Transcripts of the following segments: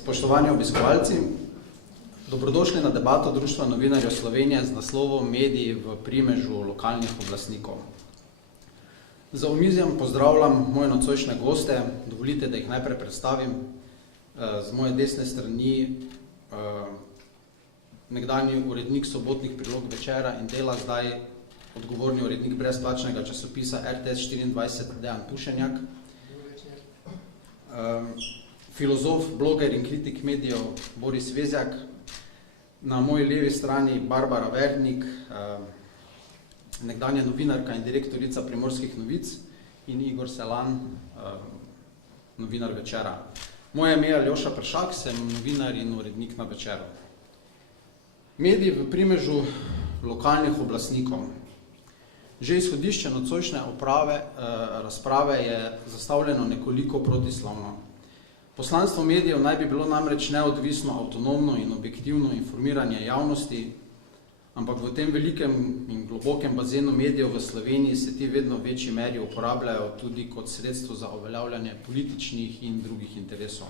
Spoštovani obiskovalci, dobrodošli na debato Društva novinarjev Slovenije z naslovom Mediji v primežu lokalnih oblastnikov. Za omizjem pozdravljam moje nocojšnje goste, dovolite, da jih najprej predstavim. Z moje desne strani nekdanji urednik sobotnih prilog Večera in Dela, zdaj odgovorni urednik brezplačnega časopisa RTS 24 Dejan Pušenjak. Filozof, bloger in kritik medijev Boris Vezjak, na moji levi strani Barbara Vernik, nekdanja novinarka in direktorica Primorskih novic, in Igor Selan, novinar Večera. Moje ime je Aljoša Pršak, sem novinar in urednik na Večeru. Mediji v primežu lokalnih oblastnikov. Že izhodišče nocojšnje razprave je zastavljeno nekoliko protislovno. Poslanstvo medijev naj bi bilo namreč neodvisno, avtonomno in objektivno informiranje javnosti, ampak v tem velikem in globokem bazenu medijev v Sloveniji se ti vedno v večji meri uporabljajo tudi kot sredstvo za uveljavljanje političnih in drugih interesov.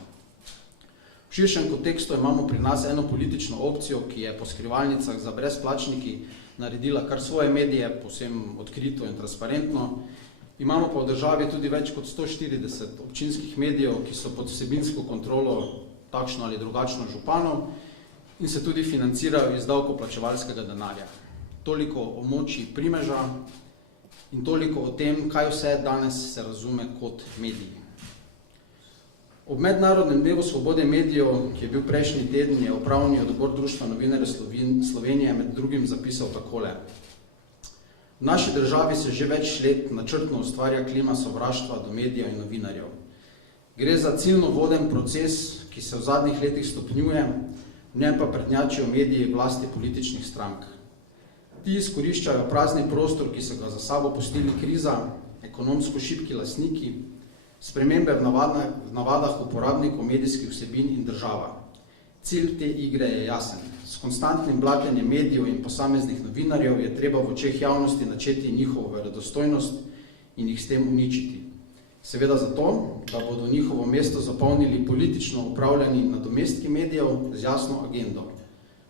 V širšem kontekstu imamo pri nas eno politično opcijo, ki je po skrivalnicah za brezplačniki naredila kar svoje medije, povsem odkrito in transparentno. Imamo pa v državi tudi več kot 140 občinskih medijev, ki so pod vsebinsko kontrolo takšno ali drugačno županov in se tudi financirajo iz davkoplačevalskega denarja. Toliko o moči primeža in toliko o tem, kaj vse danes se razume kot mediji. Ob Mednarodnem dnevu svobode medijev, ki je bil prejšnji teden, je upravni odbor Društva novinarjev Slovenije med drugim zapisal takole. V naši državi se že več let načrtno ustvarja klima sovraštva do medijev in novinarjev. Gre za ciljno voden proces, ki se v zadnjih letih stopnjuje, v njem pa prednjačijo mediji vlasti političnih strank. Ti izkoriščajo prazni prostor, ki so ga za sabo pustili kriza, ekonomsko šibki lastniki, spremembe v navadah uporabnikov medijskih vsebin in država. Cilj te igre je jasen. S konstantnim blatenjem medijev in posameznih novinarjev je treba v očeh javnosti načeti njihovo verodostojnost in jih s tem uničiti. Seveda zato, da bodo njihovo mesto zapolnili politično upravljeni nadomestki medijev z jasno agendo.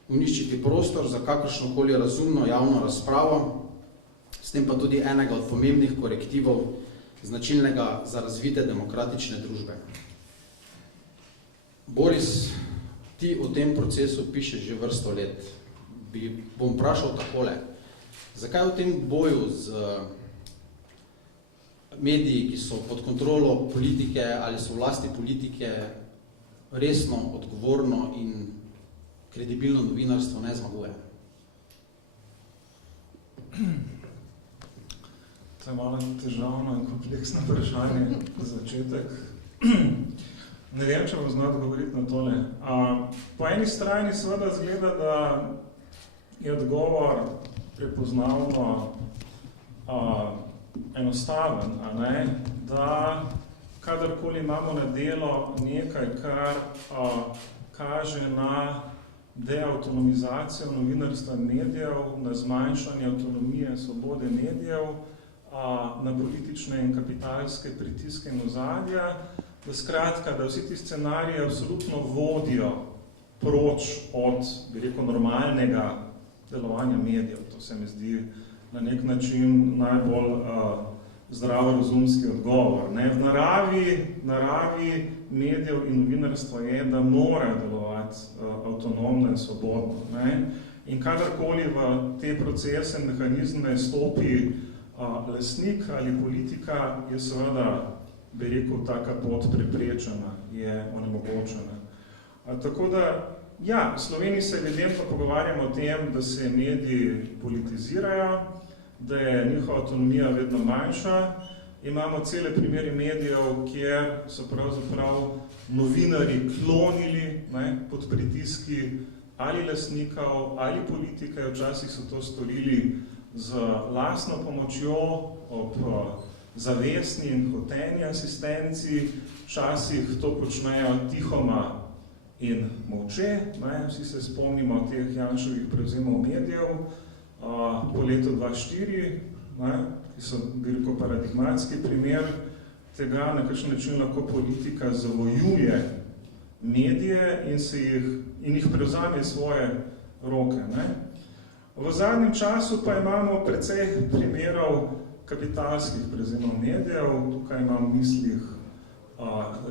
Uničiti prostor za kakršnokoli razumno javno razpravo, s tem pa tudi enega od pomembnih korektivov, značilnega za razvite demokratične družbe. Boris, ti o tem procesu pišeš že vrsto let. Bom vprašal takole. Zakaj v tem boju z mediji, ki so pod kontrolo politike ali so vlasti politike, resno, odgovorno in kredibilno novinarstvo ne zmaguje? To je malo težavno in kompleksno vprašanje za začetek. Ne vem, če bom znal odgovoriti na tole. Po eni strani seveda zgleda, da je odgovor prepoznavno enostaven, da kadarkoli imamo na delo nekaj, kar kaže na deavtonomizacijo novinarstva medijev, na zmanjšanje avtonomije, svobode medijev, na politične in kapitalske pritiske in ozadja, da skratka, da vsi ti scenariji absolutno vodijo proč od, bi rekel, normalnega delovanja medijev. To se mi zdi na nek način najbolj zdravorazumski odgovor. V naravi medijev in novinarstva je, da mora delovati avtonomno in svobodno. In kadarkoli v te procese, mehanizme stopi lastnik ali politika, je seveda, bi rekel, taka pot preprečena, je onemogočena. Tako da, ja, v Sloveniji se evidentno pogovarjamo o tem, da se mediji politizirajo, da je njihova avtonomija vedno manjša. Imamo cele primere medijev, kjer so pravzaprav novinarji klonili pod pritiski ali lastnikov ali politike, včasih so to storili z lastno pomočjo ob zavestni in hoteni asistenci, včasih to počnejo tihoma in molče. Vsi se spomnimo teh Janševih prevzemov medijev po letu 2004, ki so bili paradigmatski primer tega, na kakšen način lahko politika zavojuje medije in jih prevzame svoje roke. Ne? V zadnjem času pa imamo precej primerov kapitalskih prevzemov medijev. Tukaj imam v mislih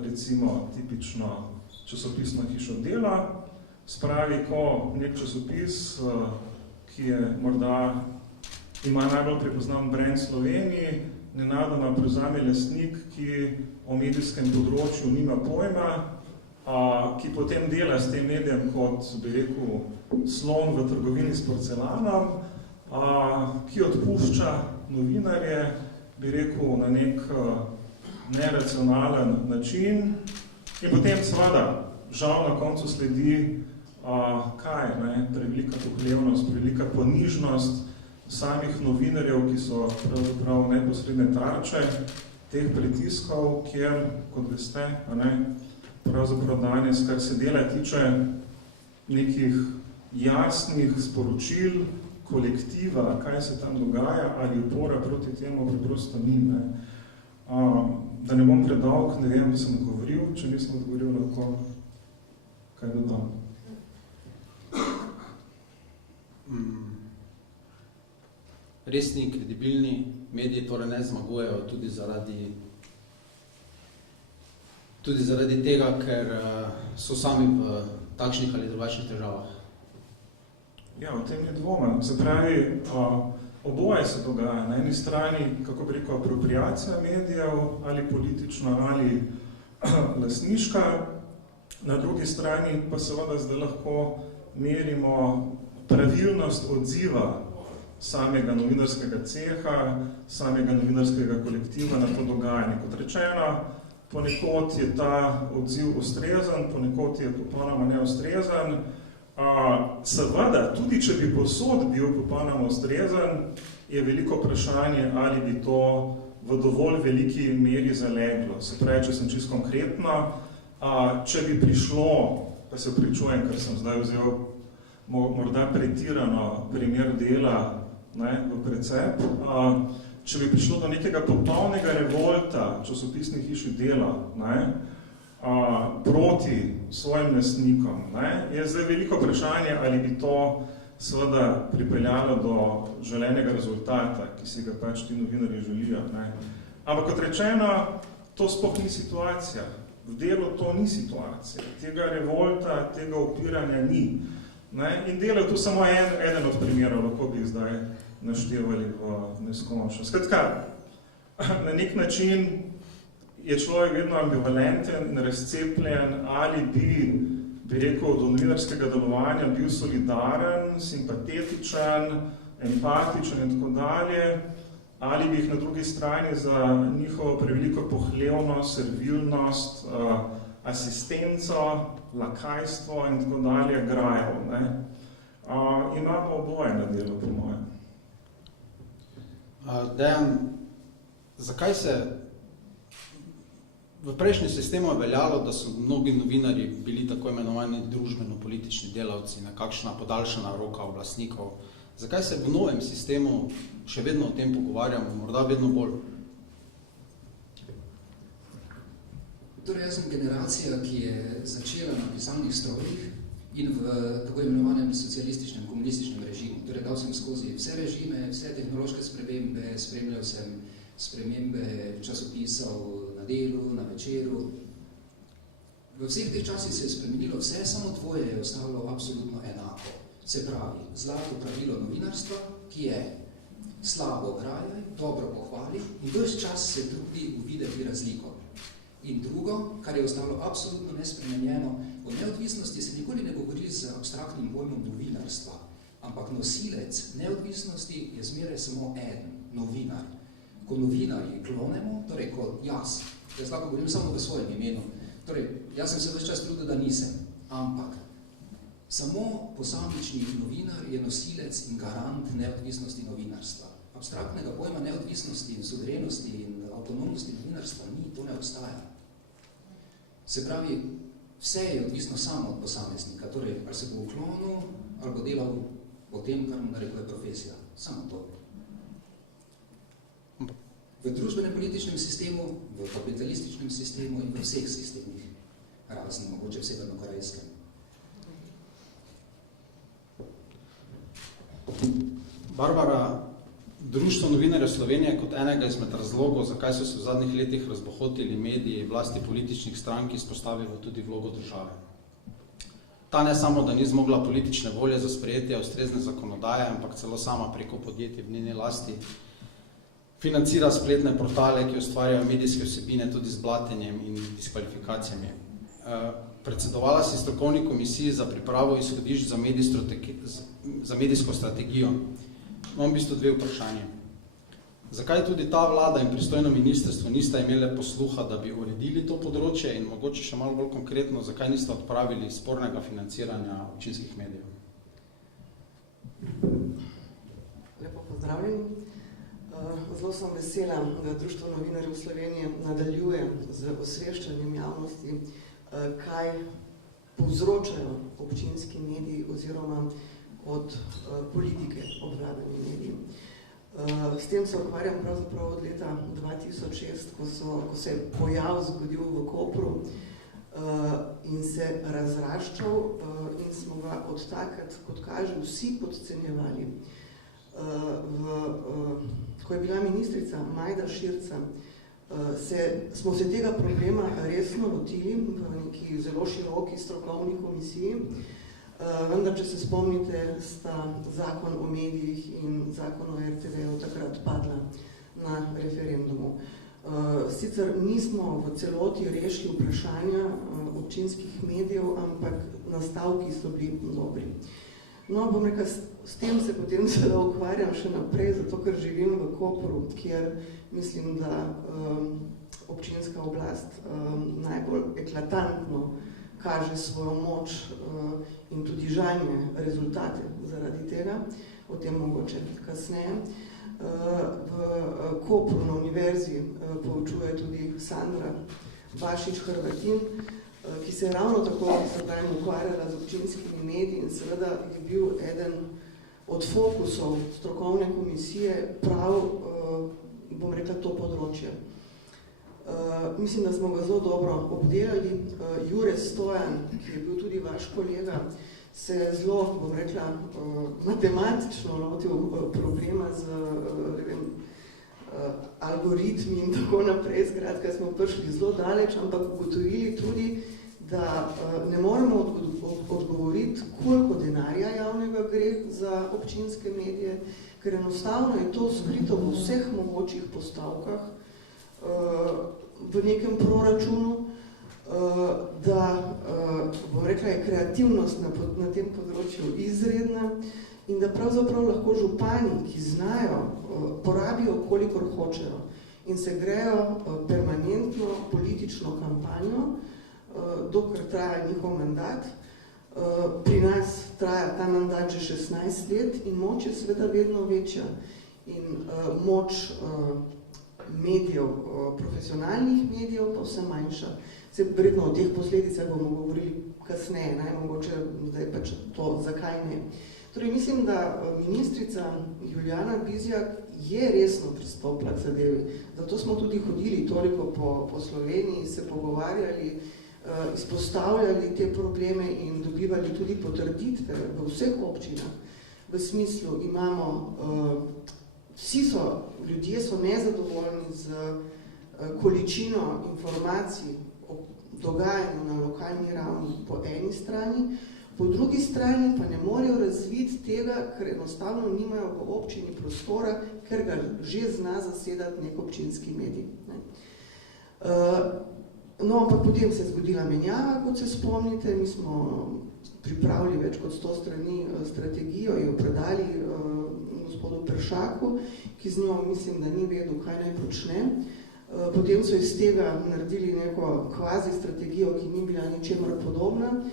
recimo tipično časopisno hišo Dela. Spravi, ko nek časopis, ki je morda ima najbolj prepoznan brand Sloveniji, nenadoma prevzame lastnik, ki o medijskem področju nima pojma, ki potem dela s tem medijem kot, bi rekel, slon v trgovini s porcelanom, ki odpušča novinarje, bi rekel, na nek neracionalen način. In potem seveda, žal na koncu sledi kaj, ne? Prevelika pohlevnost, prevelika ponižnost samih novinarjev, ki so pravzaprav neposredne tarče teh pritiskov, kjer, kot veste, pravzaprav danes, kar se dela tiče nekih jasnih sporočil, kolektiva, kaj se tam dogaja, ali upora proti temu preprosto ni. Ne? Da ne bom predolg, ne vem, da sem govoril, če nisem odgovoril, lahko kaj dodam. Resni, kredibilni mediji torej ne zmagujejo tudi zaradi tega, ker so sami v takšnih ali drugačnih težavah. Ja, v tem je dvoma. Se pravi, oboje se dogaja. Na eni strani, kako bi rekel, apropriacija medijev, ali politična, ali lastniška. Na drugi strani pa seveda zdaj lahko merimo pravilnost odziva samega novinarskega ceha, samega novinarskega kolektiva na to dogajanje. Kot rečeno, ponekod je ta odziv ustrezen, ponekod je popolnoma neustrezen. Seveda, tudi če bi posod bil popolnoma ustrezen, je veliko vprašanje, ali bi to v dovolj veliki meri zaleglo. Se pravi, če sem čisto konkretno, če bi prišlo, pa se pričujem, ker sem zdaj vzel morda pretirano primer Dela, v precep, če bi prišlo do nekega popolnega revolta časopisnih hiši Dela, proti svojim lastnikom, je zdaj veliko vprašanje, ali bi to seveda pripeljalo do želenega rezultata, ki si ga pač ti novinarji želijo. Ampak kot rečeno, to sploh ni situacija. V Delu to ni situacija. Tega revolta, tega upiranja ni. In Delo je tu samo eden od primerov, lahko bi jih zdaj naštevali v neskončnost. Skratka, na nek način je človek vedno ambivalenten, razcepljen, ali bi rekel, do novinarskega delovanja bil solidaren, simpatetičen, empatičen in tako dalje, ali bi jih na drugi strani za njihovo preveliko pohlevnost, servilnost, asistenco, lakajstvo in tako dalje grajal. Imamo oboje na Delu, po mojem. Dejan, zakaj se v prejšnjem sistemu je veljalo, da so mnogi novinarji bili tako imenovani družbeno-politični delavci, nekakšna podaljšana roka oblastnikov? Zakaj se v novem sistemu še vedno o tem pogovarjamo, morda vedno bolj? Torej, jaz sem generacija, ki je začela na pisalnih strojih in v tako imenovanem socialističnem, komunističnem režimu. Torej, dal sem skozi vse režime, vse tehnološke spremembe, spremljal sem spremembe časopisov na Delu, na Večeru. V vseh teh časih se je spremenilo vse, samo dvoje je ostalo absolutno enako. Se pravi, zlato pravilo novinarstva, ki je slabo grajaj, dobro pohvali in ves čas se trudi uvideti razliko. In drugo, kar je ostalo absolutno nespremenjeno, o neodvisnosti se nikoli ne govori z abstraktnim pojmom novinarstva, ampak nosilec neodvisnosti je zmeraj samo eden, novinar. Ko novinarji klonemo, torej kot jaz lahko govorim samo v svojem imenu, torej jaz sem se ves čas trudil, da nisem, ampak samo posamični novinar je nosilec in garant neodvisnosti novinarstva. Abstraktnega pojma neodvisnosti in suverenosti in avtonomnosti novinarstva ni, to ne obstaja. Se pravi, vse je odvisno samo od posameznika, torej ali se bo uklonil, ali bo delal po tem, kar mu narekuje profesija. Samo to. V družbenem političnem sistemu, v kapitalističnem sistemu in v vseh sistemih razen mogoče v severnokorejskem. Barbara, Društvo novinarjev Slovenije kot enega izmed razlogov, zakaj so se v zadnjih letih razbohotili mediji vlasti političnih strank, izpostavilo tudi vlogo države. Ta ne samo, da ni zmogla politične volje za sprejetje ustrezne zakonodaje, ampak celo sama preko podjetij v njeni lasti financira spletne portale, ki ustvarjajo medijske vsebine tudi z blatenjem in diskvalifikacijami. Predsedovala si strokovni komisiji za pripravo izhodišč za medijsko strategijo. Imam v bistvu dve vprašanje. Zakaj tudi ta vlada in pristojno ministrstvo nista imele posluha, da bi uredili to področje in mogoče še malo bolj konkretno, zakaj nista odpravili spornega financiranja občinskih medijev? Lepo pozdravljeni. Zelo sem vesela, da Društvo novinarjev Slovenije nadaljuje z osveščanjem javnosti, kaj povzročajo občinski mediji oziroma od politike obvladani mediji. S tem se ukvarjam pravzaprav od leta 2006, ko se je pojav zgodil v Kopru in se razraščal in smo ga od takrat, kot kaže, vsi podcenjevali. Ko je bila ministrica Majda Širca, smo se tega problema resno lotili v neki zelo široki strokovni komisiji, vendar, če se spomnite, sta zakon o medijih in zakon o RTV takrat padla na referendumu. Sicer nismo v celoti rešili vprašanja občinskih medijev, ampak nastavki so bili dobri. No, bom rekel, s tem se potem seveda ukvarjam še naprej, zato ker živim v Kopru, kjer mislim, da občinska oblast najbolj eklatantno kaže svojo moč in tudi žalne rezultate zaradi tega, o tem mogoče kasneje. V Kopru na univerzi poučuje tudi Sandra Bašič-Hrvatin, ki se je ravno tako ukvarjala z občinskimi mediji in seveda je bil eden od fokusov strokovne komisije prav, bom rekla, to področje. Mislim, da smo ga zelo dobro obdelali. Jure Stojan, ki je bil tudi vaš kolega, se je zelo, bom rekla, matematično lotil problema z algoritmi in tako naprej. Skratka, smo prišli zelo daleč, ampak ugotovili tudi, da ne moremo odgovoriti, koliko denarja javnega gre za občinske medije, ker enostavno je to skrito v vseh mogočih postavkah v nekem proračunu, da, bom rekla, je kreativnost na tem področju izredna in da pravzaprav lahko župani, ki znajo, porabijo, kolikor hočejo in se grejo permanentno politično kampanjo, dokler traja njihov mandat. Pri nas traja ta mandat že 16 let in moč je seveda vedno večja in moč medijev, profesionalnih medijev pa vse manjša. Se verjetno o teh posledicah bomo govorili kasneje, najmogoče zdaj pač to, zakaj ne. Torej, mislim, da ministrica Julijana Bizjak je resno pristopila k zadevi. Zato smo tudi hodili toliko po Sloveniji, se pogovarjali, izpostavljali te probleme in dobivali tudi potrditve v vseh občinah. V smislu imamo, ljudje so nezadovoljni z količino informacij o dogajanju na lokalni ravni po eni strani, po drugi strani pa ne morejo razviti tega, ker enostavno nimajo v občini prostora, ker ga že zna zasedati nek občinski medij. No, ampak potem se je zgodila menjava, kot se spomnite, mi smo pripravili več kot 100 strani strategijo in jo predali gospodu Peršaku, ki z njo mislim, da ni vedel, kaj naj počne. Potem so iz tega naredili neko kvazi strategijo, ki ni bila ničemer podobna.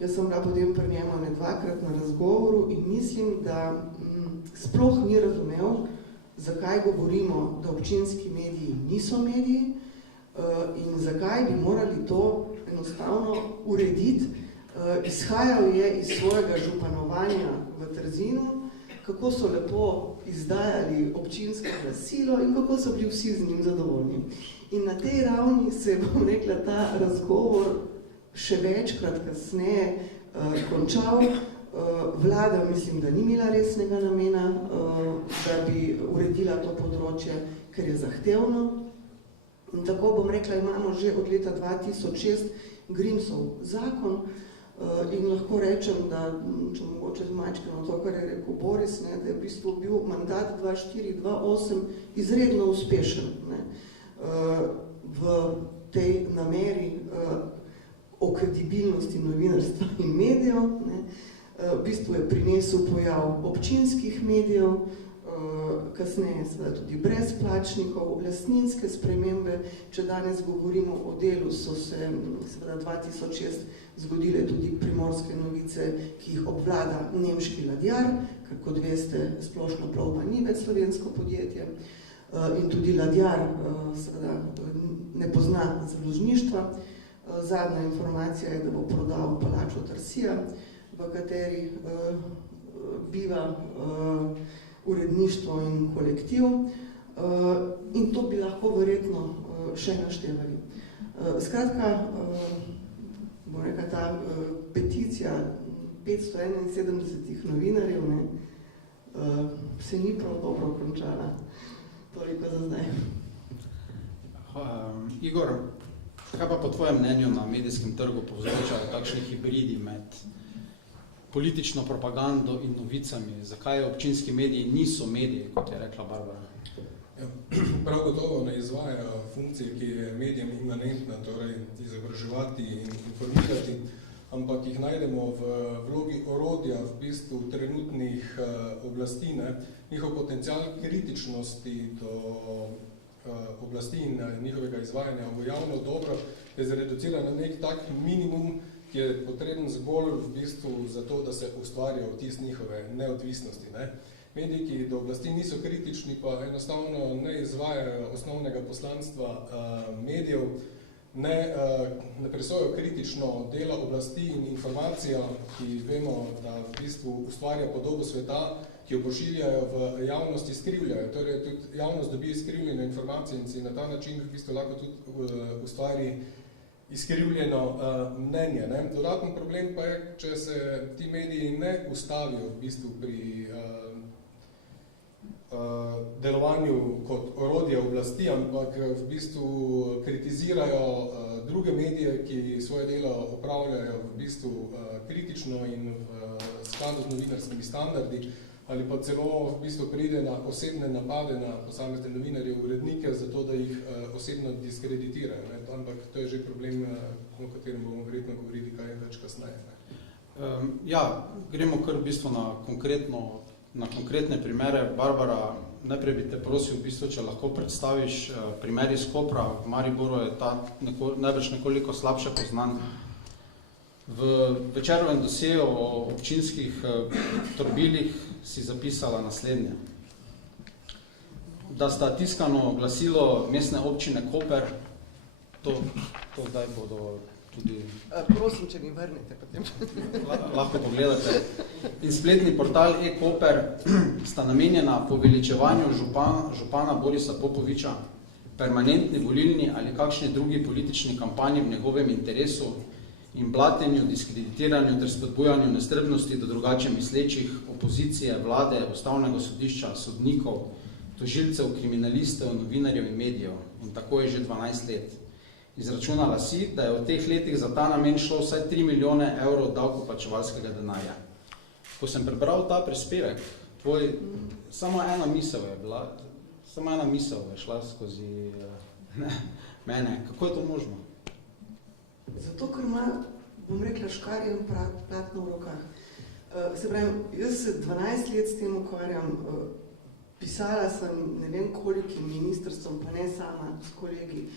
Jaz sem bila potem pri njemu dvakrat na razgovoru in mislim, da sploh ni razumel, zakaj govorimo, da občinski mediji niso mediji in zakaj bi morali to enostavno urediti. Izhajal je iz svojega županovanja v Trzinu, kako so lepo izdajali občinsko glasilo in kako so bili vsi z njim zadovoljni. In na tej ravni se je, bom rekla, ta razgovor še večkrat kasneje končal. Vlada, mislim, da ni imela resnega namena, da bi uredila to področje, ker je zahtevno. In tako bom rekla, imamo že od leta 2006 Grimsov zakon in lahko rečem, da, če mogoče zmačkamo to, kar je rekel Boris, ne, da je v bistvu bil mandat 2004-2008 izredno uspešen, ne, v tej nameri o kredibilnosti novinarstva in medijev. Ne. V bistvu je prinesel pojav občinskih medijev, kasneje seveda tudi brezplačnikov, lastninske spremembe. Če danes govorimo o delu, so se seveda 2006 zgodile tudi Primorske novice, ki jih obvlada nemški ladjar, ker kot veste, Splošna plovba ni več slovensko podjetje in tudi ladjar seveda ne pozna založništva. Zadnja informacija je, da bo prodal palačo Tarsija, v kateri biva uredništvo in kolektiv. In to bi lahko verjetno še naštevali. Skratka, bom rekla, ta peticija 571 novinarjev, ne, se ni prav dobro končala. Toliko za zdaj. Igor, kaj pa po tvojem mnenju na medijskem trgu povzročajo takšni hibridi med politično propagando in novicami? Zakaj občinski mediji niso mediji, kot je rekla Barbara? Ja, prav gotovo ne izvajajo funkcije, ki je medijem imanentna, torej izobraževati in informirati, ampak jih najdemo v vlogi orodja v bistvu trenutnih oblasti. Ne. Njihov potencial kritičnosti do oblasti in njihovega izvajanja v javno dobro je zreduciran na nek tak minimum, ki je potreben zgolj v bistvu za to, da se ustvarja vtis njihove neodvisnosti. Ne. Mediji, ki do oblasti niso kritični, pa enostavno ne izvajajo osnovnega poslanstva medijev, ne presojajo kritično delo oblasti in informacija, ki vemo, da v bistvu ustvarja podobo sveta, ki jo pošiljajo v javnosti, skrivljajo. Torej, tudi javnost dobi skrivljene informacije in si na ta način v bistvu lahko tudi ustvari izkrivljeno mnenje. Ne. Dodaten problem pa je, če se ti mediji ne ustavijo v bistvu pri delovanju kot orodje oblasti, ampak v bistvu kritizirajo druge medije, ki svoje delo opravljajo v bistvu kritično in v skladu z novinarskimi standardi, ali pa celo v bistvu pride na osebne napade na posamezne novinarje, urednike, zato da jih osebno diskreditirajo. Ne. Ampak to je že problem, o katerem bomo verjetno govorili kaj več kasneje. Ja, gremo kar v bistvu na konkretne primere. Barbara, najprej bi te prosil, v bistvu, če lahko predstaviš primer iz Kopra. V Mariboru je ta najbrž nekoliko slabše poznan. V večerovem dosjeju o občinskih torbilih si zapisala naslednje. Da sta tiskano glasilo mestne občine Koper, to zdaj bodo tudi... Prosim, če mi vrnete potem. Lahko pogledate. In spletni portal e-Koper sta namenjena poveličevanju župana Borisa Popoviča, permanentni volilni ali kakšni drugi politični kampanji v njegovem interesu in blatenju, diskreditiranju ter spodbujanju nestrpnosti do drugače mislečih, opozicije, vlade, ustavnega sodišča, sodnikov, tožilcev, kriminalistov, novinarjev in medijev. In tako je že 12 let. Izračunala si, da je v teh letih za ta namen šlo vsaj 3 milijone evrov davkoplačevalskega denarja. Ko sem prebral ta prispevek, samo ena misel je šla skozi mene. Kako je to možno? Zato, ker ima, bom rekla, škarje in platno v rokah. Se pravi, jaz se 12 let s tem ukvarjam, pisala sem ne vem kolikim ministrstvom, pa ne sama s kolegi,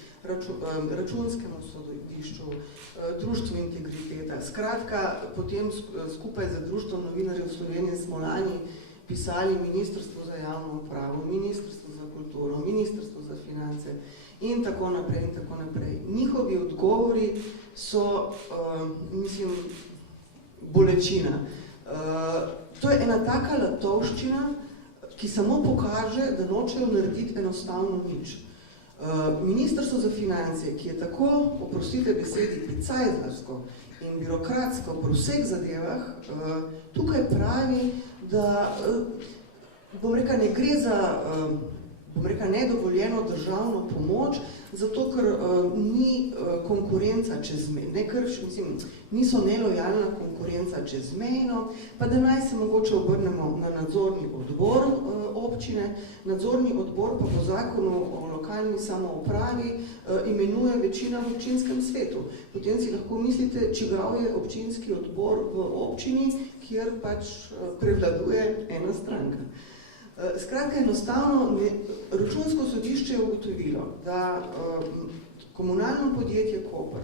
računskemu sodišču, društvu Integriteta. Skratka, potem skupaj z Društvom novinarjev Slovenije smo lani pisali Ministrstvo za javno upravo, Ministrstvo za kulturo, Ministrstvo za finance in tako naprej in tako naprej. Njihovi odgovori so, mislim, bolečina. To je ena taka latovščina, ki samo pokaže, da nočejo narediti enostavno nič. Ministrstvo za finance, ki je tako, oprostite besedi, picajzlarsko in birokratsko pri vseh zadevah, tukaj pravi, da ne gre za nedovoljeno državno pomoč, zato ker ni konkurenca čezmejno, niso nelojalna konkurenca čezmejno, pa da naj se mogoče obrnemo na nadzorni odbor občine. Nadzorni odbor pa po zakonu o lokalni samoupravi imenuje večina v občinskem svetu. Potem si lahko mislite, čigav je občinski odbor v občini, kjer pač prevladuje ena stranka. Skratka, enostavno, Računsko sodišče je ugotovilo, da komunalno podjetje Koper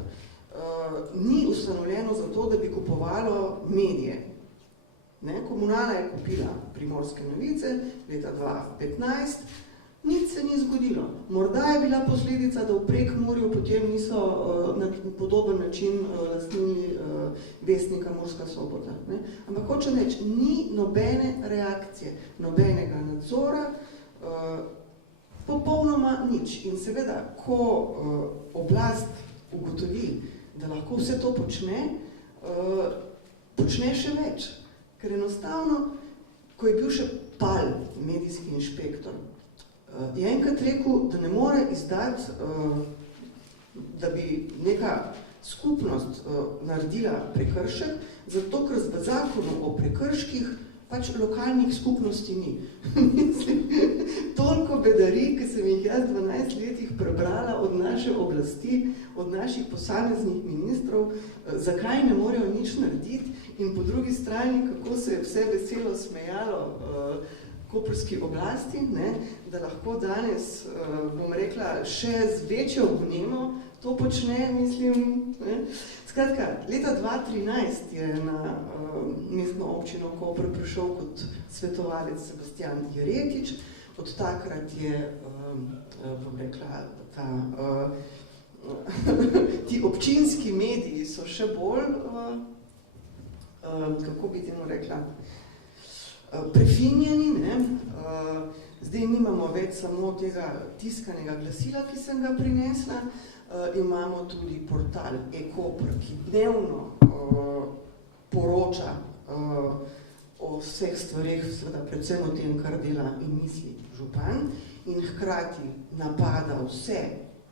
ni ustanovljeno zato, da bi kupovalo medije. Komunala je kupila Primorske novice leta 2015, nič se ni zgodilo. Morda je bila posledica, da v Prekmurju potem niso na podoben način lastnili Vestnika Murska Sobota. Ampak hočem reči, ni nobene reakcije, nobenega nadzora, popolnoma nič. In seveda, ko oblast ugotovi, da lahko vse to počne, počne še več. Ker enostavno, ko je bil še Pal, medijski inšpektor, je enkrat rekel, da ne more izdati, da bi neka skupnost naredila prekršek, zato ker v zakonu o prekrških pač lokalnih skupnosti ni. Mislim, toliko bedarij, ki sem jih jaz 12 letih prebrala od naše oblasti, od naših posameznih ministrov, zakaj ne morejo nič narediti, in po drugi strani, kako se je vse veselo smejalo koprski oblasti, da lahko danes, bom rekla, še z večjo vnemo to počne, mislim. Skratka, leta 2013 je na mestno občino Koper prišel kot svetovalec Sebastian Jeretič. Od takrat je, bom rekla, ti občinski mediji so še bolj, kako bi temu rekla, prefinjeni. Zdaj nimamo več samo tega tiskanega glasila, ki sem ga prinesla. Imamo tudi portal e-Koper, ki dnevno poroča o vseh stvareh, seveda predvsem o tem, kar dela in misli župan, in hkrati napada vse,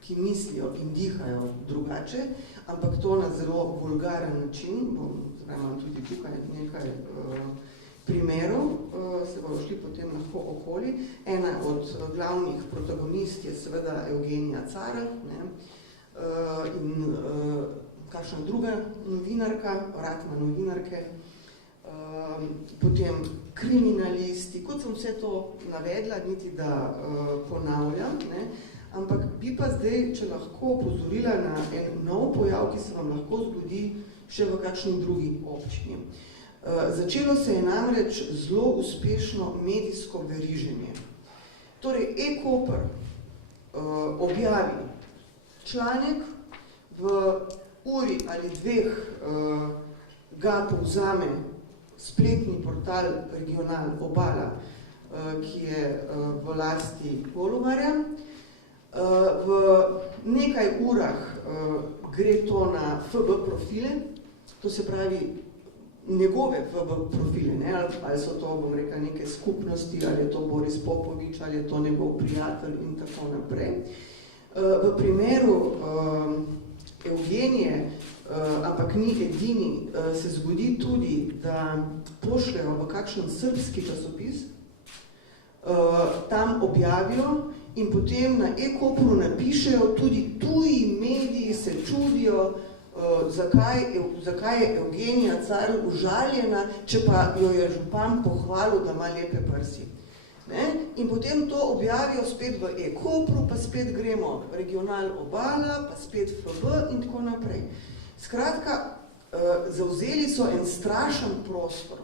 ki mislijo in dihajo drugače, ampak to na zelo vulgaren način. Imam tudi tukaj nekaj primerov, se bodo šli potem lahko okoli. Ena od glavnih protagonist je seveda Evgenija Carl, in kakšna druga novinarka, ratna novinarke, potem kriminalisti, kot sem vse to navedla, niti da ponavljam, ampak bi pa zdaj, če lahko opozorila na en nov pojav, ki se vam lahko zgodi še v kakšni drugi občini. Začelo se je namreč zelo uspešno medijsko veriženje. Torej, e-Koper objavi članek, v uri ali dveh ga povzame spletni portal Regional Obala, ki je v lasti Golobarja. V nekaj urah gre to na FB profile, to se pravi njegove FB profile, ali so to, bom rekla, neke skupnosti, ali je to Boris Popovič, ali je to njegov prijatelj in tako naprej. V primeru Evgenije, ampak ni edini, se zgodi tudi, da pošljajo v kakšen srbski časopis, tam objavijo in potem na e-Kopru napišejo, tudi tuji mediji se čudijo, zakaj je Evgenija Carl užaljena, če pa jo je župan pohvalil, da ima lepe prsi. In potem to objavijo spet v e-Kopru, pa spet gremo Regional Obala, pa spet FB in tako naprej. Skratka, zavzeli so en strašen prostor.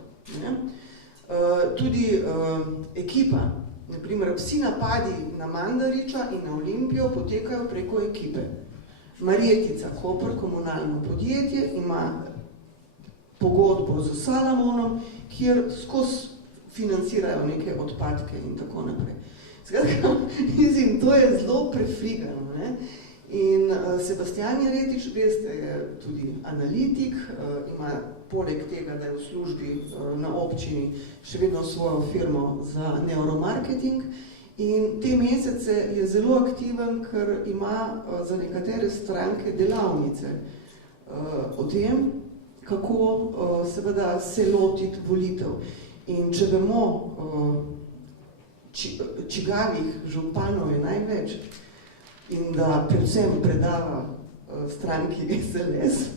Tudi ekipa, naprimer, vsi napadi na Mandariča in na Olimpijo potekajo preko ekipe. Marjetica Koper, komunalno podjetje, ima pogodbo z Salamonom, kjer skozi financirajo neke odpadke in tako naprej. Skratka, mislim, to je zelo prefrigano, ne? In Sebastian Jeretič, veste, je tudi analitik, ima poleg tega, da je v službi na občini še vedno svojo firmo za neuromarketing in te mesece je zelo aktiven, ker ima za nekatere stranke delavnice o tem, kako seveda se lotiti volitev. In če vemo, čigavih županov je največ, in da predvsem predava stranki SLS,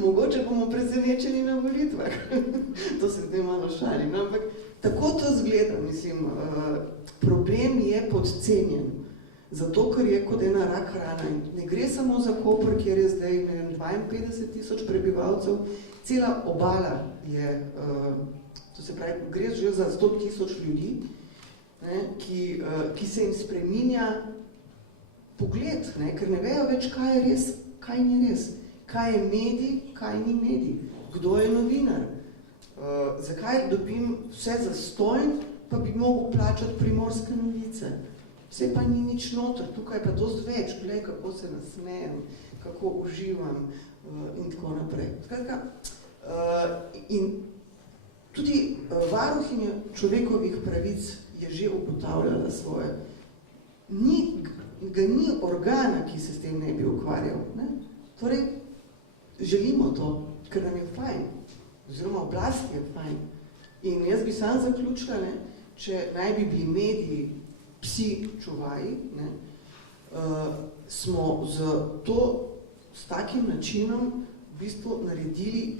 mogoče bomo presenečeni na volitvah. To se zdaj malo šalim, ampak tako to zgleda, mislim, problem je podcenjen, zato ker je kot ena rak rana. Ne gre samo za Koper, kjer je zdaj 52,000 prebivalcev, cela obala je, to se pravi, gre že za 100,000 ljudi, ne, ki se jim spreminja pogled, ne, ker ne vejo več, kaj je res, kaj ni res, kaj je medij, kaj ni medij, kdo je novinar, zakaj dobim vse zastonj, pa bi mogel plačati Primorske novice. Vse pa ni nič noter, tukaj pa dosti več, glej, kako se nasmejem, kako uživam in tako naprej. Skratka, in tudi varuhinja človekovih pravic je že ugotavljala svoje. Ga ni organa, ki se s tem ne bi ukvarjal. Ne? Torej, želimo to, ker nam je fajn, oziroma oblast je fajn. In jaz bi sam zaključila, ne, če naj bi bili mediji psi čuvaji, ne, smo s takim načinom v bistvu naredili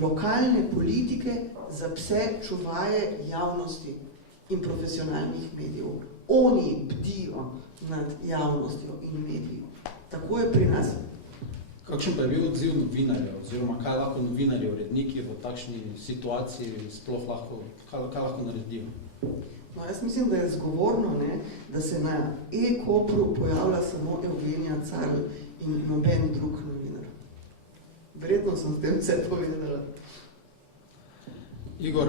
lokalne politike za pse čuvaje javnosti in profesionalnih medijev. Oni bdijo nad javnostjo in medijo. Tako je pri nas. Kakšen pa je bil odziv novinarjev, oziroma kaj lahko novinarji, uredniki v takšni situaciji sploh lahko, kaj lahko naredijo? No, jaz mislim, da je zgovorno, ne, da se na E-Kopru pojavlja samo Evgenija Carl in noben drug novinar. Verjetno sem s tem vse povedala. Igor,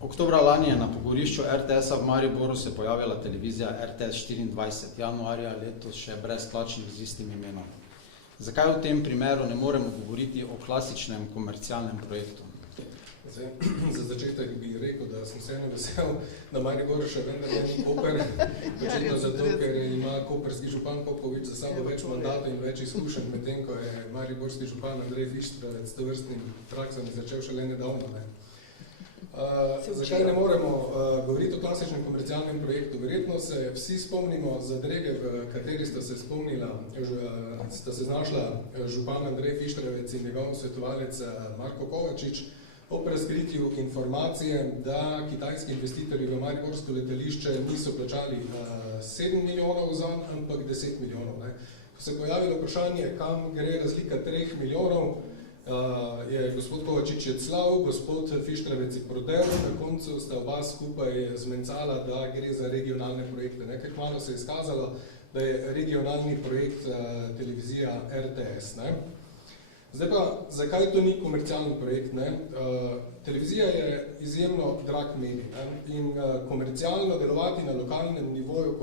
oktobra lani je na pogorišču RTS-a v Mariboru se pojavila televizija RTS 24, januarja letos še brezplačnih z istim imenom. Zakaj v tem primeru ne moremo govoriti o klasičnem komercialnem projektu? Zdaj, za začetek bi rekel, da sem vseeno vesel, da Maribor še vendar ni Koper, očitno zato, ker ima koperski župan Popovič za sabo več mandatov in več izkušenj, medtem ko je mariborski župan Andrej Fištravec s tovrstnim praksami začel šele nedavno. Ne? Zakaj ne moremo govoriti o klasičnem komercialnem projektu? Verjetno se vsi spomnimo zadrege, v kateri sta se znašla župan Andrej Fištravec in njegov svetovalec Marko Kovačič ob razkritju informacije, da kitajski investitorji v mariborsko letališče niso plačali 7 milijonov za, ampak 10 milijonov. Ne? Ko se je pojavilo vprašanje, kam gre razlika 3 milijonov, je gospod Kovačič odslal, gospod Fištravec je prodel, na koncu sta oba skupaj zmencala, da gre za regionalne projekte. Nekaj kmalu se je izkazalo, da je regionalni projekt televizija RTS. Ne? Zdaj pa, zakaj to ni komercialni projekt? Ne? Televizija je izjemno drag medij, ne? In komercialno delovati na lokalnem nivoju,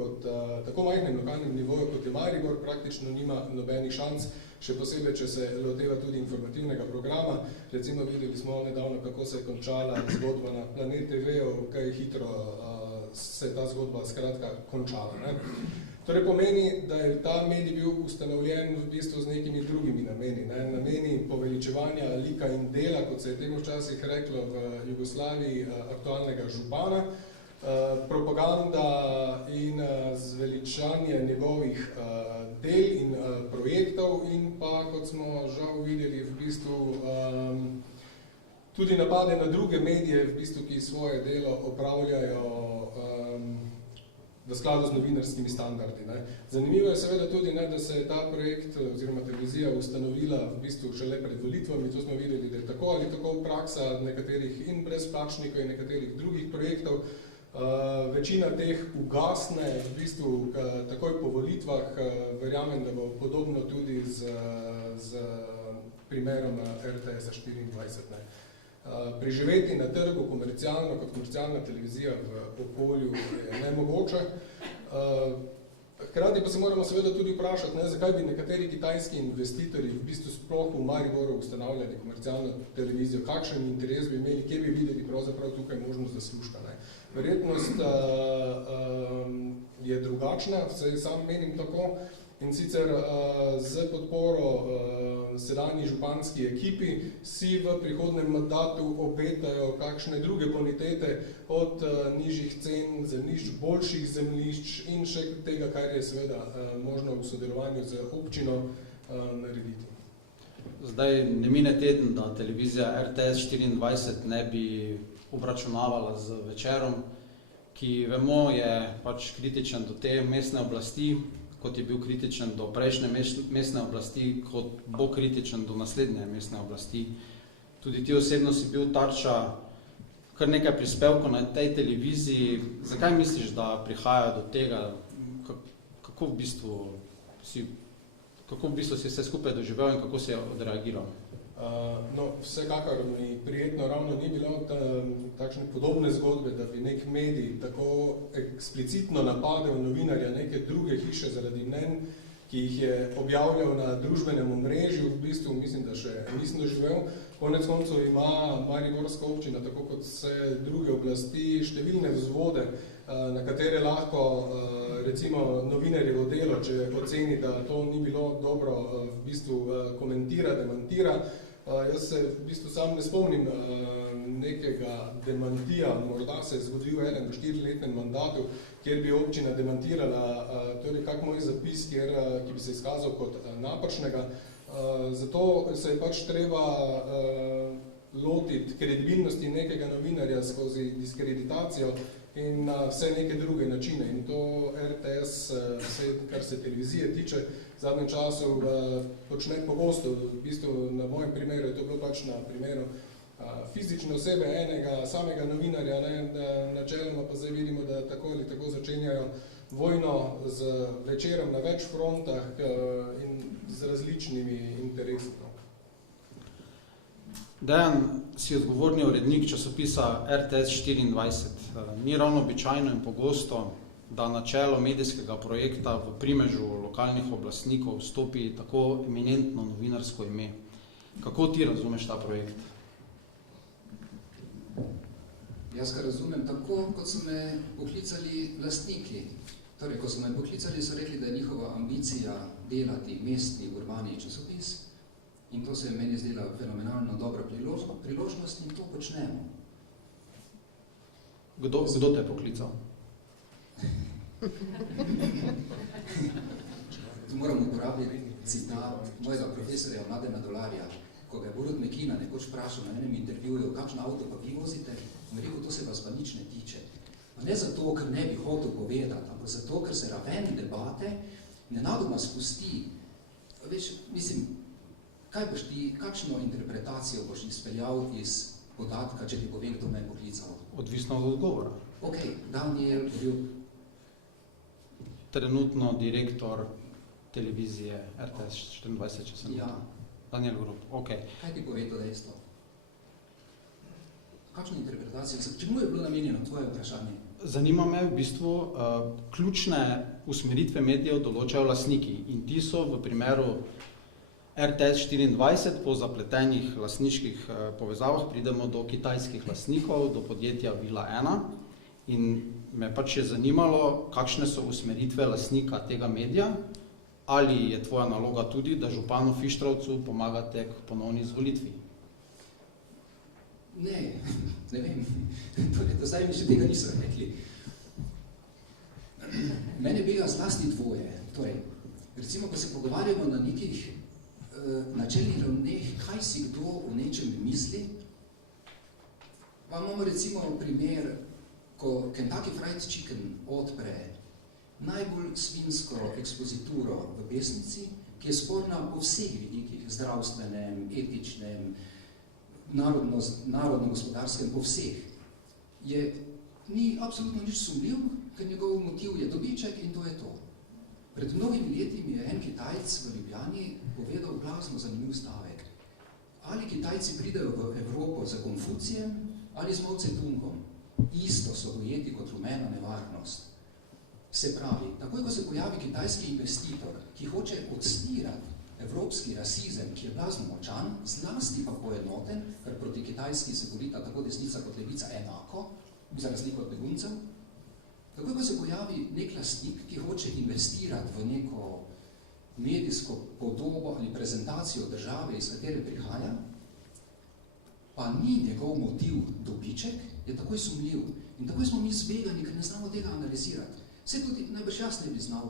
tako majhnem lokalnem nivoju, kot je Maribor, praktično nima nobenih šans, še posebej, če se loteva tudi informativnega programa. Recimo videli smo nedavno, kako se je končala zgodba na Planet TV-u, kaj hitro se je ta zgodba skratka končala. Ne? Torej pomeni, da je ta medij bil ustanovljen v bistvu z nekimi drugimi nameni. Ne? Nameni poveličevanja lika in dela, kot se je temu včasih reklo v Jugoslaviji, aktualnega župana, propaganda in zveličanje njegovih del in projektov in pa, kot smo žal videli, v bistvu tudi napade na druge medije, v bistvu, ki svoje delo opravljajo v skladu z novinarskimi standardi. Ne. Zanimivo je seveda tudi, ne, da se je ta projekt oziroma televizija ustanovila v bistvu šele pred volitvami. To smo videli, da je tako ali tako praksa nekaterih in brezplačnikov in nekaterih drugih projektov. Večina teh ugasne v bistvu takoj po volitvah. Verjamem, da bo podobno tudi z primerom RTS-a 24. Ne. Preživeti na trgu komercialno, kot komercialna televizija v okolju je nemogoče. Hkrati pa se moramo seveda tudi vprašati, zakaj bi nekateri kitajski investitorji v bistvu sploh v Mariboru ustanavljali komercialno televizijo, kakšen interes bi imeli, kje bi videli pravzaprav tukaj možnost zaslužka. Verjetnost je drugačna, vsaj sam menim tako, in sicer z podporo sedanji županski ekipi si v prihodnem mandatu obetajo kakšne druge bonitete od nižjih cen zemljišč, boljših zemljišč in še tega, kar je seveda možno v sodelovanju z občino narediti. Zdaj ne mine teden, da televizija RTS 24 ne bi obračunavala z Večerom, ki vemo je pač kritičen do te mestne oblasti, kot je bil kritičen do prejšnje mestne oblasti, kot bo kritičen do naslednje mestne oblasti. Tudi ti osebno si bil tarča kar nekaj prispevkov na tej televiziji. Zakaj misliš, da prihaja do tega? Kako v bistvu si vse skupaj doživel in kako si je odreagiral? Vsekakor mi prijetno ravno ni bilo takšne podobne zgodbe, da bi nek medij tako eksplicitno napadel novinarja neke druge hiše zaradi mnenj, ki jih je objavljal na družbenem omrežju. V bistvu mislim, da še nisem doživel. Konec koncev ima Mariborska občina, tako kot vse druge oblasti, številne vzvode, na katere lahko recimo novinarjevo delo, če oceni, da to ni bilo dobro, v bistvu komentira, demantira. Jaz se v bistvu sam ne spomnim nekega demantija, morda se je zgodil eden v 4-letnem mandatu, kjer bi občina demantirala torej kak moj zapis, ki bi se izkazal kot napačnega. Zato se je pač treba lotiti kredibilnosti nekega novinarja skozi diskreditacijo in na vse neke druge načine. In to RTS, vse, kar se televizije tiče, v zadnjem času počne pogosto. V bistvu na mojem primeru je to bilo pač na primeru fizične osebe, enega samega novinarja, načeloma pa zdaj vidimo, da tako ali tako začenjajo vojno z Večerom na več frontah in z različnimi interesi. Dejan, si odgovorni urednik časopisa RTS 24. Ni ravno običajno in pogosto, da na čelo medijskega projekta v primežu lokalnih oblastnikov stopi tako eminentno novinarsko ime. Kako ti razumeš ta projekt? Jaz ga razumem tako, kot so me poklicali lastniki. Torej, ko so me poklicali, so rekli, da je njihova ambicija delati mestni urbani časopis in to se je meni zdela fenomenalno dobra priložnost in to počnemo. Kdo te je poklical? Tu moram uporabiti citat mojega profesorja Mladena Dolarja, ko ga je Borut Mekina nekoč vprašal na enem intervjuju, kakšen avto pa vi vozite, in rekel, to se vas pa nič ne tiče. Pa ne zato, ker ne bi hotel povedati, ampak zato, ker se raven debate nenadoma spusti. Veš, mislim, kaj boš ti, kakšno interpretacijo boš izpeljal iz podatka, če ti povem, kdo me je poklical? Odvisno od odgovora. Ok, Daniel je bil trenutno direktor televizije RTS 24, če sem tam. Daniel Grup, ok. Kaj ti pove to dejstvo? Kakšno interpretacijo? Čemu je bilo namenjeno tvoje vprašanje? Zanima me v bistvu, ključne usmeritve medijev določajo lastniki in ti so v primeru RTS 24 po zapletenih lastniških povezavah pridemo do kitajskih lastnikov, do podjetja Vila 1 in me pač je zanimalo, kakšne so usmeritve lastnika tega medija, ali je tvoja naloga tudi, da županu Fištravcu pomagate k ponovni izvolitvi? Ne vem. Do zdaj mi še tega niso rekli. Mene bega zlasti dvoje. Torej, recimo, ko se pogovarjamo na nekih načelnih ravneh, kaj si kdo v nečem misli, pa imamo recimo primer, ko Kentucky Fried Chicken odpre najbolj svinsko ekspozituro v Pesnici, ki je sporna po vseh vidikih, zdravstvenem, etičnem, narodno-gospodarskem, po vseh. Ni absolutno nič sumljiv, ker njegov motiv je dobiček in to je to. Pred mnogimi leti mi je en Kitajc v Ljubljani povedal glasno zanimiv stavek. Ali Kitajci pridejo v Evropo za Konfucijem ali z Mao Tse-tungom, isto so ujeti kot rumena nevarnost. Se pravi, takoj ko se pojavi kitajski investitor, ki hoče odstirati evropski rasizem, ki je blazno močan, zlasti pa poenoten, ker proti Kitajski se borita tako desnica kot levica enako, za razliko od beguncev, takoj ko se pojavi nek lastnik, ki hoče investirati v neko medijsko podobo ali prezentacijo države, iz katere prihaja, pa ni njegov motiv dobiček, je takoj sumljiv. In takoj smo mi zbegani, ker ne znamo tega analizirati. Vse tudi najbrž jaz ne bi znal.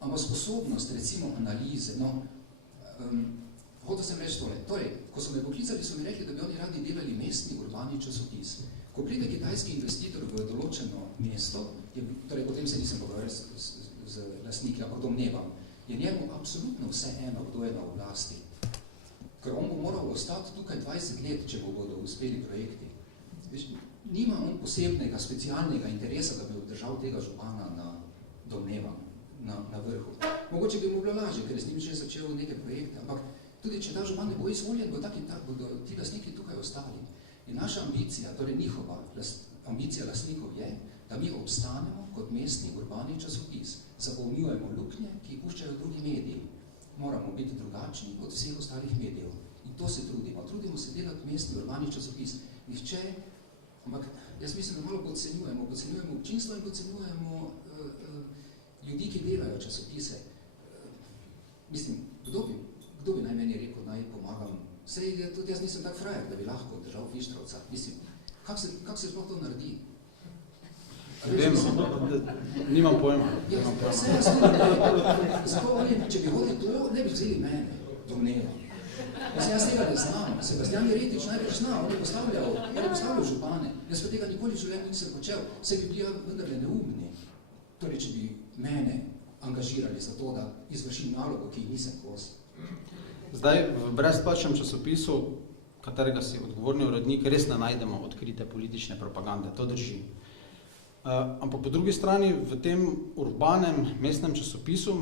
Ampak sposobnost, recimo, analize, hotel sem reči tole. Torej, ko so me poklicali, so mi rekli, da bi oni radi delali mestni urbani časopis. Ko pride kitajski investitor v določeno mesto, torej potem se nisem pogovarjal z lastniki, ampak domnevam, je njemu absolutno vse eno, kdo je na oblasti. Ker on bo moral ostati tukaj 20 let, če bodo uspeli projekti. Nima on posebnega, specialnega interesa, da bi obdržal tega župana na domnevam, na vrhu. Mogoče bi mu bilo lažje, ker je z njim že začel neke projekte, ampak tudi če ta župan ne bo izvoljen, bodo ti lastniki tukaj ostali. In naša ambicija, torej njihova ambicija lastnikov je, da mi obstanemo kot mestni urbani časopis. Zapolnjujemo luknje, ki jih puščajo drugi mediji. Moramo biti drugačni od vseh ostalih medijev. In to se trudimo. Trudimo se delati mestni urbani časopis. Nihče, ampak jaz mislim, da malo podcenjujemo občinstvo in podcenjujemo ljudi, ki delajo časopise. Mislim, kdo bi naj meni rekel, naj pomagam? Sej, tudi jaz nisem tak frajer, da bi lahko držal Fištravca. Mislim, kak se sploh to naredi? Vem, nimam pojma. Če bi hodil to, ne bi vzeli mene, domnevam. Jaz tega ne znam. Sebastian Jeretič največ zna, on je postavljal župane. Jaz pa tega nikoli v življenju nisem počel. Vse bi bili vendarle neumni. Torej, če bi mene angažirali za to, da izvršim nalogo, ki nisem kos. Zdaj, v brezplačnem časopisu, katerega si odgovorni urednik, res ne najdemo odkrite politične propagande. To drži. Ampak po drugi strani v tem urbanem mestnem časopisu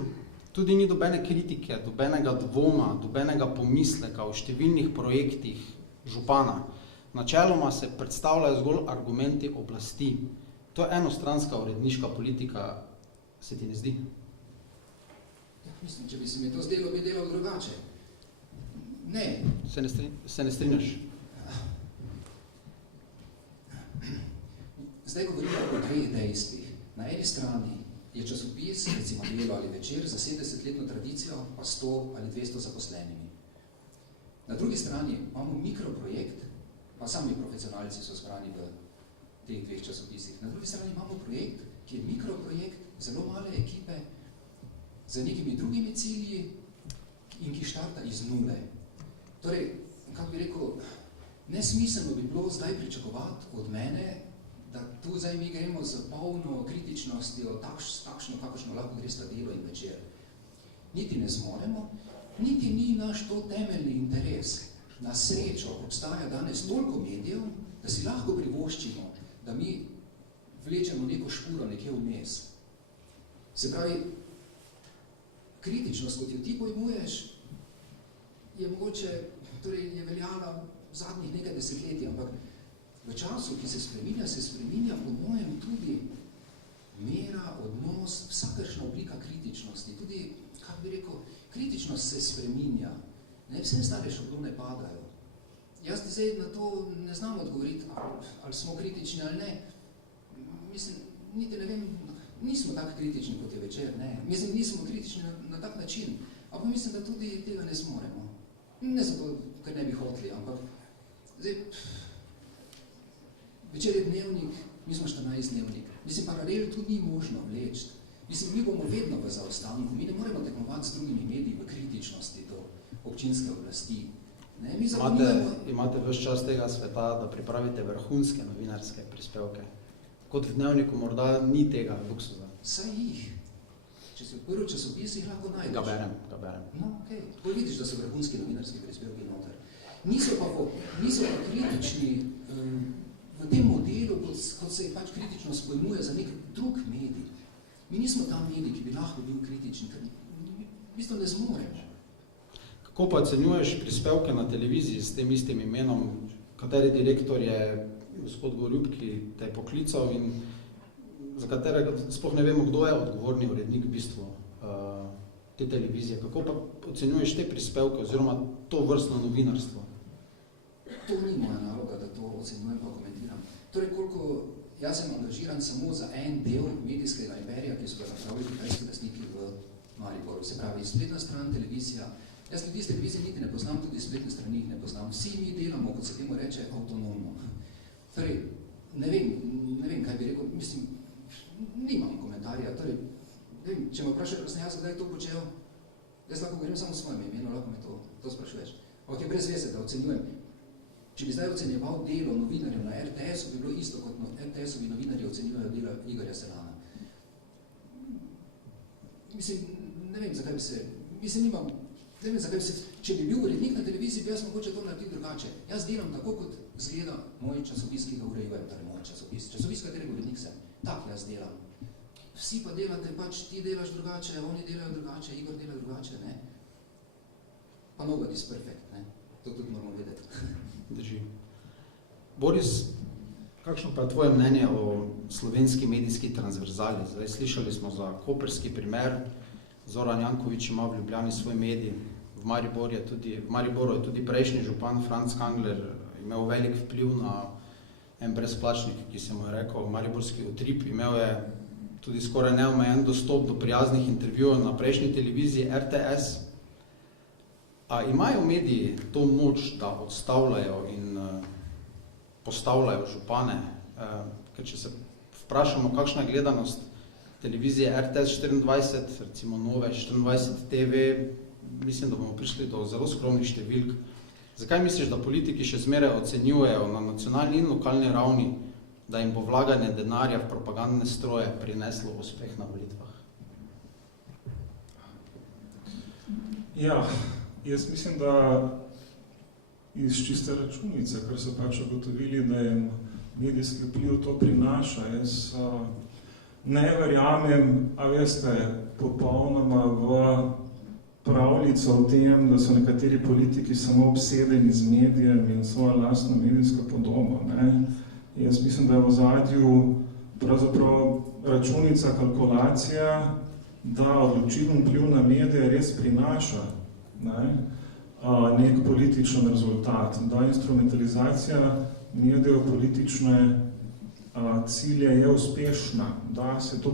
tudi ni dobene kritike, dobenega dvoma, dobenega pomisleka o številnih projektih župana. Načeloma se predstavljajo zgolj argumenti oblasti. To je enostranska uredniška politika, se ti ne zdi? Mislim, če bi se mi to zdelo, bi delal drugače. Ne. Se ne strinjaš? Zdaj govorimo o dveh dejstvih. Na eni strani je časopis, recimo Delo ali Večer, za 70-letno tradicijo, pa 100 ali 200 zaposlenimi. Na drugi strani imamo mikroprojekt, pa sami profesionalci so zbrani v teh dveh časopisih. Na drugi strani imamo projekt, ki je mikroprojekt, zelo male ekipe, z nekimi drugimi cilji in ki štarta iz nule. Torej, kako bi rekel, nesmiselno bi bilo zdaj pričakovati od mene, da tu zdaj mi gremo z polno kritičnostjo, takšno, kakošno lahko gre sta Delo in Večer. Niti ne zmoremo, niti ni naš to temeljni interes. Na srečo obstaja danes toliko medijev, da si lahko privoščimo, da mi vlečemo neko špuro nekje vmes. Se pravi, kritičnost, kot jo ti pojmuješ, je mogoče, torej je veljala v zadnjih nekaj desetletij, ampak v času, ki se spreminja po mojem tudi mera, odnos, vsakršna oblika kritičnosti. Tudi, kako bi rekel, kritičnost se spreminja. Ne, vse stare šablone padajo. Jaz ti zdaj na to ne znam odgovoriti, ali smo kritični ali ne. Mislim, niti ne vem, nismo tako kritični kot je Večer, ne. Mislim, nismo kritični na tak način, ampak mislim, da tudi tega ne zmoremo. Ne zato, ker ne bi hoteli, ampak zdaj, Večer je dnevnik, mi smo 14 dnevnik. Mislim, paralel tu ni možno vleči. Mislim, mi bomo vedno v zaostanku, mi ne moremo tekmovati z drugimi mediji v kritičnosti do občinske oblasti. Ne, mi imate ves čas tega sveta, da pripravite vrhunske novinarske prispevke. Kot v dnevniku morda ni tega luksuza. Saj jih. Če si odprl časopis, jih lahko najdeš. Ga berem. No, okej. Okay. Vidiš, da so vrhunski novinarski prispevki noter. Niso pa kritični v tem modelu, kot se pač kritičnost pojmuje za nek drug medij. Mi nismo ta medij, ki bi lahko bil kritični, ker v bistvu ne zmoremo. Kako pa ocenjuješ prispevke na televiziji s tem istim imenom, kateri direktor je gospod Gorjup, ki te je poklical in za katerega sploh ne vemo, kdo je odgovorni urednik v bistvu te televizije. Kako pa ocenjuješ te prispevke oziroma to vrstno novinarstvo? To ni moja naloga, da to ocenjujem pa komentiram. Torej, koliko jaz sem angažiran samo za en del medijskega imperija, ki so ga napravili kitajski lastniki v Mariboru. Se pravi, spletna stran, televizija. Jaz ljudi z televizije niti ne poznam, tudi spletne strani jih ne poznam. Vsi mi delamo, kot se temu reče, avtonomno. Torej, ne vem, kaj bi rekel, mislim, nimam komentarja. Torej, če me vprašajo, sem jaz kdaj to počel, jaz lahko govorim samo v svojem imenu, lahko me to sprašuješ. Ok, brez veze, da ocenjujem. Če bi zdaj ocenjeval delo novinarjev na RTS-u, bi bilo isto, kot RTS-ovi novinarji ocenjujejo delo Igorja Selana. Mislim, ne vem, zakaj bi se, če bi bil urednik na televiziji, bi jaz mogoče to narediti drugače. Jaz delam tako, kot zgleda moj časopis, ki ga urejujem, torej moj časopis. Časopis, katerega urednik sem. Tak jaz delam. Vsi pa delate, pač ti delaš drugače, oni delajo drugače, Igor dela drugače, ne. Pa nobody is perfect, ne. To tudi moramo vedeti. Drži. Boris, kakšno pa je tvoje mnenje o slovenski medijski transverzali? Zdaj, slišali smo za koprski primer, Zoran Janković ima v Ljubljani svoj medij, v Mariboru je tudi prejšnji župan Franc Kangler imel velik vpliv na en brezplačnik, ki se mu je rekel mariborski utrip, imel je tudi skoraj neomejen dostop do prijaznih intervjujev na prejšnji televiziji RTS. A imajo mediji to moč, da odstavljajo in postavljajo župane? Ker če se vprašamo, kakšna je gledanost televizije RTS 24, recimo Nove 24 TV, mislim, da bomo prišli do zelo skromnih številk. Zakaj misliš, da politiki še zmeraj ocenjujejo na nacionalni in lokalni ravni, da jim bo vlaganje denarja v propagandne stroje prineslo uspeh na volitvah? Ja, jaz mislim, da iz čiste računice, kar so pač ugotovili, da je medijski vpliv to prinaša. Jaz ne verjamem, a veste, popolnoma v pravljico o tem, da so nekateri politiki samo obsedeni z medijem in svojo lastno medijsko podobo. Ne? Jaz mislim, da je v ozadju pravzaprav računica, kalkulacija, da odločilen vpliv na medije res prinaša nek političen rezultat, da instrumentalizacija medijev politične cilje je uspešna, da se to